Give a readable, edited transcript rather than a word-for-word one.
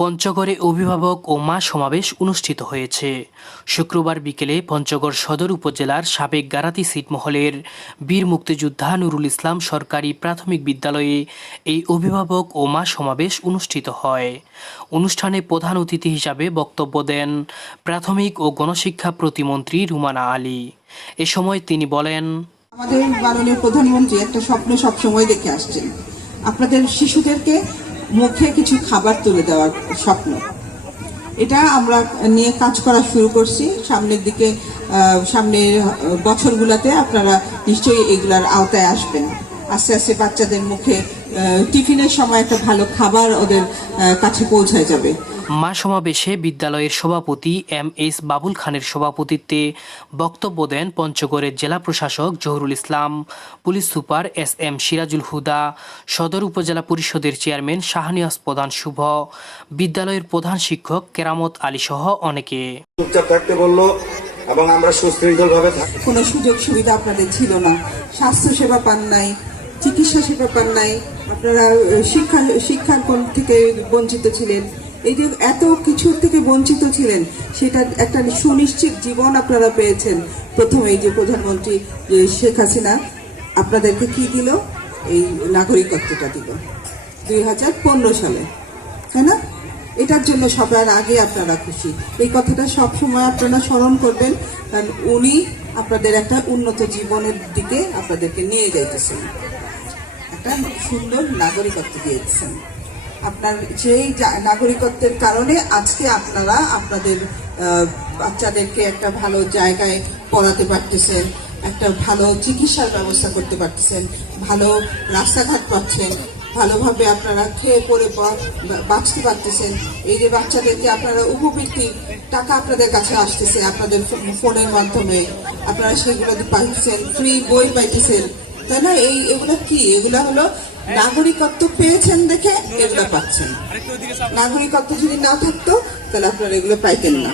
পঞ্চগড়ে অভিভাবক ও মা সমাবেশ অনুষ্ঠিত হয়েছে। শুক্রবার বিকেলে পঞ্চগড় সদর উপজেলার সাবেক গারাতি ছিটমহলের বীর মুক্তিযোদ্ধা নুরুল ইসলাম সরকারি প্রাথমিক বিদ্যালয়ে এই অভিভাবক ও মা সমাবেশ অনুষ্ঠিত হয়। অনুষ্ঠানে প্রধান অতিথি হিসাবে বক্তব্য দেন প্রাথমিক ও গণশিক্ষা প্রতিমন্ত্রী রুমানা আলী। এ সময় তিনি বলেন, আমাদের মাননীয় প্রধানমন্ত্রী একটা স্বপ্ন সবসময় দেখে আসছেন, আপনাদের শিশুদেরকে মুখে কিছু খাবার তুলে দেওয়ার স্বপ্ন। এটা আমরা নিয়ে কাজ করা শুরু করছি। সামনের বছরগুলোতে আপনারা নিশ্চয়ই এগুলার আওতায় আসবেন। আস্তে আস্তে বাচ্চাদের মুখে টিফিনের সময় একটা ভালো খাবার ওদের কাছে পৌঁছায় যাবে। মা সমাবেশে বিদ্যালয়ের সভাপতি MS বাবুল খানের সভাপতিত্বে বক্তব্য দেন পঞ্চগড়ের জেলা প্রশাসক Zahurul Islam, police super SM Sirajul হুদা, সদর উপজেলা পরিষদের চেয়ারম্যান শাহনিয়াজ প্রধান শুভ, বিদ্যালয়ের প্রধান শিক্ষক কেরামত আলী সহ অনেকে। চুপচাপ থাকতে বলল এবং আমরা সুশৃঙ্খলভাবে কোনো সুযোগ সুবিধা আপনাদের ছিল না, স্বাস্থ্য সেবা পান নাই, চিকিৎসা সেবা পান নাই, আপনারা শিক্ষার কোন থেকে বঞ্চিত ছিলেন। এই যে এত কিছুর থেকে বঞ্চিত ছিলেন, সেটা একটা সুনিশ্চিত জীবন আপনারা পেয়েছেন। প্রথমে এই যে প্রধানমন্ত্রী শেখ হাসিনা আপনাদেরকে কি দিল, এই নাগরিকত্বটা দিল 2015 সালে, তাই না? এটার জন্য সবার আগে আপনারা খুশি। এই কথাটা সবসময় আপনারা স্মরণ করবেন, কারণ উনি আপনাদের একটা উন্নত জীবনের দিকে আপনাদেরকে নিয়ে যাইতেছেন, একটা সুন্দর নাগরিকত্ব দিয়েছেন। আপনার সেই নাগরিকত্বের কারণে আজকে আপনারা আপনাদের বাচ্চাদেরকে একটা ভালো জায়গায় পড়াতে পারতেছেন, একটা ভালো চিকিৎসার ব্যবস্থা করতে পারতেছেন, ভালো রাস্তাঘাট পাচ্ছেন, ভালোভাবে আপনারা খেয়ে পরে বাঁচতে পারতেছেন। এই যে বাচ্চাদেরকে আপনারা উপবৃত্তি টাকা আপনাদের কাছে আসতেছে আপনাদের ফোনের মাধ্যমে, আপনারা সেগুলো পাইতেছেন, ফ্রি বই পাইতেছেন, তাই না? এগুলো কি? এগুলা হলো নাগরিকত্ব পেয়েছেন দেখে এগুলো পাচ্ছেন। নাগরিকত্ব যদি না থাকতো তাহলে আপনারা এগুলো পাইতেন না।